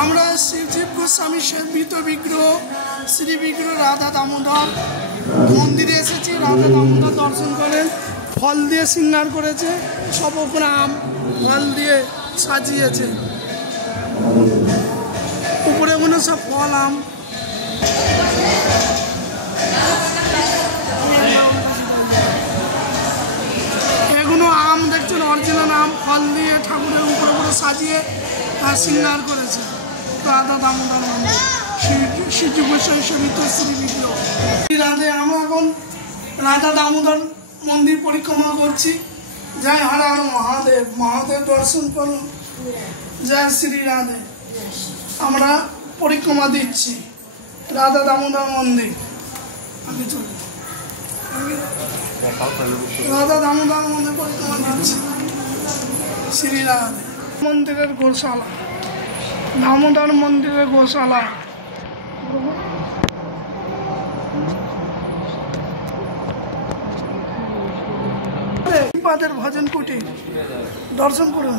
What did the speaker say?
আমরা শিবজীব গোস্বামী সেবিত বিগ্রহ শ্রী বিগ্রহ রাধা দামোদর মন্দিরে এসেছি। রাধা দামোদর দর্শন করেন, ফল দিয়ে শৃঙ্গার করেছে, সব ওপরে আম ফল দিয়ে সাজিয়েছে, উপরে ওগুলো সব ফল আম। এগুলো আম দেখছেন, অরিজিনাল আম, ফল দিয়ে ঠাকুরের উপরে উপরে সাজিয়ে শৃঙ্গার করেছে রাধা দামোদর মন্দির শিবজি গোস্বামী সেবিত শ্রী বিগ্রহ রাধে। আমরা এখন রাধা দামোদর মন্দির পরিক্রমা করছি। জয় হর হর মহাদেব, মহাদেব দর্শন করুন, জয় শ্রী রাধে। আমরা পরিক্রমা দিচ্ছি রাধা দামোদর মন্দির। আগে চলুন, রাধা দামোদর মন্দির পরিক্রমা দিচ্ছি শ্রী রাধে। মন্দিরের গোশালা, দামোদর মন্দিরের গোশালা। ভজন কুটির দর্শন করুন।